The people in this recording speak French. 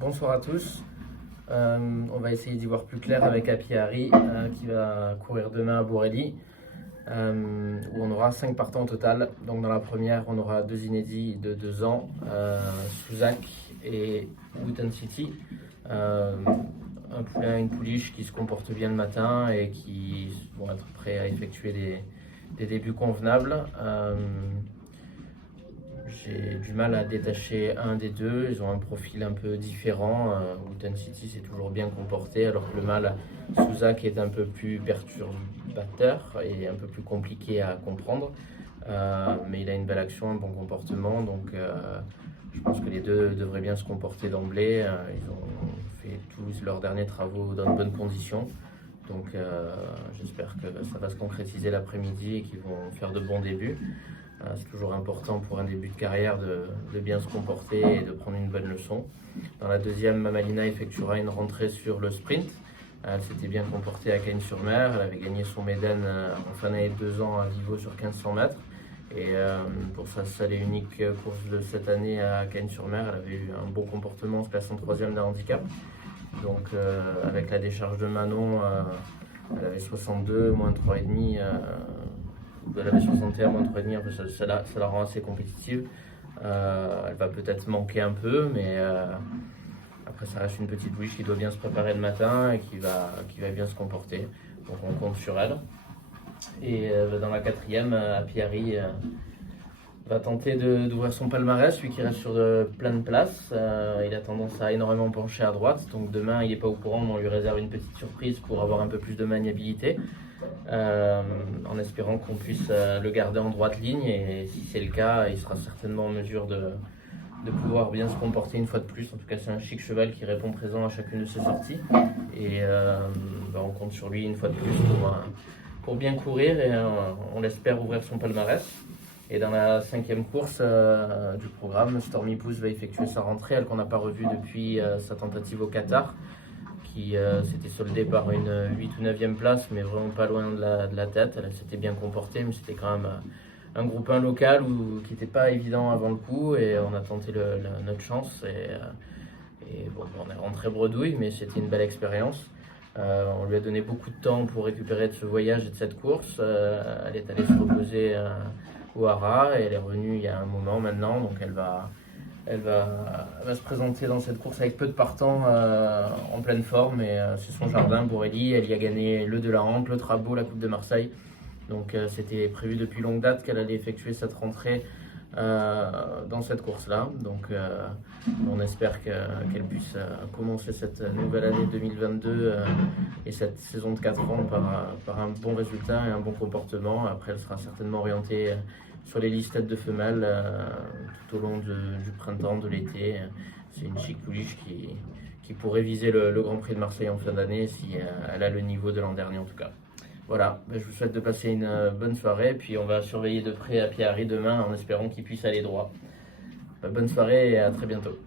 Bonsoir à tous. On va essayer d'y voir plus clair avec Happy Harry qui va courir demain à Borelli où on aura 5 partants au total. Donc dans la première, on aura 2 inédits de 2 ans, Souzak et Wooten City. Un poulain et une pouliche qui se comportent bien le matin et qui vont être prêts à effectuer des débuts convenables. J'ai du mal à détacher un des deux, ils ont un profil un peu différent. Wooten City s'est toujours bien comporté, alors que le mâle Souzak est un peu plus perturbateur et un peu plus compliqué à comprendre. Mais il a une belle action, un bon comportement, donc je pense que les deux devraient bien se comporter d'emblée. Ils ont fait tous leurs derniers travaux dans de bonnes conditions. Donc j'espère que ça va se concrétiser l'après-midi et qu'ils vont faire de bons débuts. C'est toujours important pour un début de carrière de bien se comporter et de prendre une bonne leçon. Dans la deuxième, Mamalina effectuera une rentrée sur le sprint. Elle s'était bien comportée à Cagnes-sur-Mer. Elle avait gagné son Méden en fin d'année de 2 ans à Vivo sur 1500 mètres. Et pour sa seule et unique course de cette année à Cagnes-sur-Mer, elle avait eu un bon comportement en se classant 3e d'un handicap. Donc avec la décharge de Manon, elle avait 62, moins 3,5. Elle avait 61, moins 3,5, ça la rend assez compétitive. Elle va peut-être manquer un peu, mais après ça reste une petite pouliche qui doit bien se préparer le matin et qui va bien se comporter. Donc on compte sur elle. Et dans la quatrième, Happy Harry va tenter d'ouvrir son palmarès, lui qui reste sur plein de places. Il a tendance à énormément pencher à droite, donc demain il n'est pas au courant, mais on lui réserve une petite surprise pour avoir un peu plus de maniabilité. En espérant qu'on puisse le garder en droite ligne, et si c'est le cas, il sera certainement en mesure de pouvoir bien se comporter une fois de plus. En tout cas, c'est un chic cheval qui répond présent à chacune de ses sorties, et on compte sur lui une fois de plus pour bien courir, et on l'espère ouvrir son palmarès. Et dans la 5e course du programme, Stormy Pouce va effectuer sa rentrée, elle qu'on n'a pas revue depuis sa tentative au Qatar, qui s'était soldée par une 8 ou 9e place, mais vraiment pas loin de la tête. Elle s'était bien comportée, mais c'était quand même un groupe 1 local qui n'était pas évident avant le coup, et on a tenté notre chance. Et bon, on est rentré bredouille, mais c'était une belle expérience. On lui a donné beaucoup de temps pour récupérer de ce voyage et de cette course. Elle est allée se reposer au Hara et elle est revenue il y a un moment maintenant, donc elle va se présenter dans cette course avec peu de partants en pleine forme, et c'est son jardin, Borelli. Elle y a gagné le de la Hampe, le Trabot, la Coupe de Marseille. Donc c'était prévu depuis longue date qu'elle allait effectuer cette rentrée dans cette course-là. Donc on espère qu'elle puisse commencer cette nouvelle année 2022 et cette saison de 4 ans par un bon résultat et un bon comportement. Après, elle sera certainement orientée sur les listes de femelles tout au long du printemps, de l'été. C'est une chic pouliche qui pourrait viser le Grand Prix de Marseille en fin d'année si elle a le niveau de l'an dernier en tout cas. Voilà, je vous souhaite de passer une bonne soirée, puis on va surveiller de près Happy Harry demain en espérant qu'il puisse aller droit. Bonne soirée et à très bientôt.